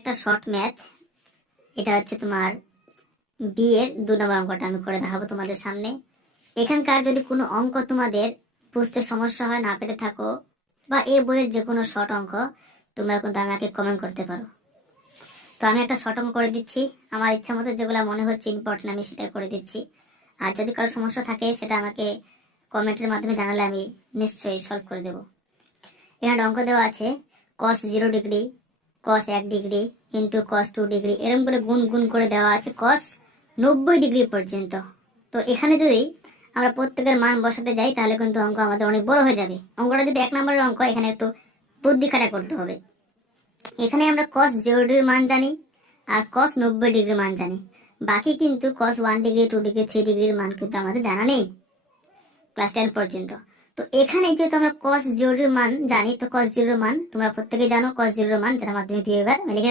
একটা short math, এটা হচ্ছে তোমার বি এর 2 নম্বর অঙ্কটা আমি করে দেখাবো তোমাদের সামনে। এখানকার যদি কোনো অঙ্ক তোমাদের বুঝতে সমস্যা হয়, না পেরে থাকো, বা এই বইয়ের যে কোনো শর্ট অঙ্ক, তোমরা কিন্তু আমাকে কমেন্ট করতে পারো। তো আমি একটা শর্ট অঙ্ক করে দিচ্ছি, আমার ইচ্ছা মতো যেগুলো মনে হচ্ছে ইম্পর্টেন্ট আমি সেটাই করে দিচ্ছি। আর যদি কারো সমস্যা থাকে সেটা আমাকে কমেন্টের মাধ্যমে জানালে আমি নিশ্চয়ই সলভ করে দেবো। এখানে অঙ্ক দেওয়া আছে cos 0 degree, cos 1 degree into cos 2 degree, এরকম করে গুণ গুণ করে দেওয়া আছে cos 90 ডিগ্রি পর্যন্ত। তো এখানে যদি আমরা প্রত্যেকের মান বসাতে যাই তাহলে কিন্তু অঙ্ক আমাদের অনেক বড় হয়ে যাবে। অঙ্কটা যদি 1 নম্বরের অঙ্ক, এখানে একটু বুদ্ধি খাটা করতে হবে। এখানে আমরা cos 0 ডিগ্রির মান জানি আর cos 90 ডিগ্রির মান জানি, বাকি কিন্তু cos 1 ডিগ্রি 2 ডিগ্রি 3 ডিগ্রির মান কিন্তু আমাদের জানা নেই ক্লাস 10 পর্যন্ত। তো এখানে যেহেতু আমরা cos 0 এর মান জানি, তো cos 0 এর মান তোমরা প্রত্যেকে জানো, cos 0 এর মান যেটা মাধ্যমিক দিয়ে এবার লিখে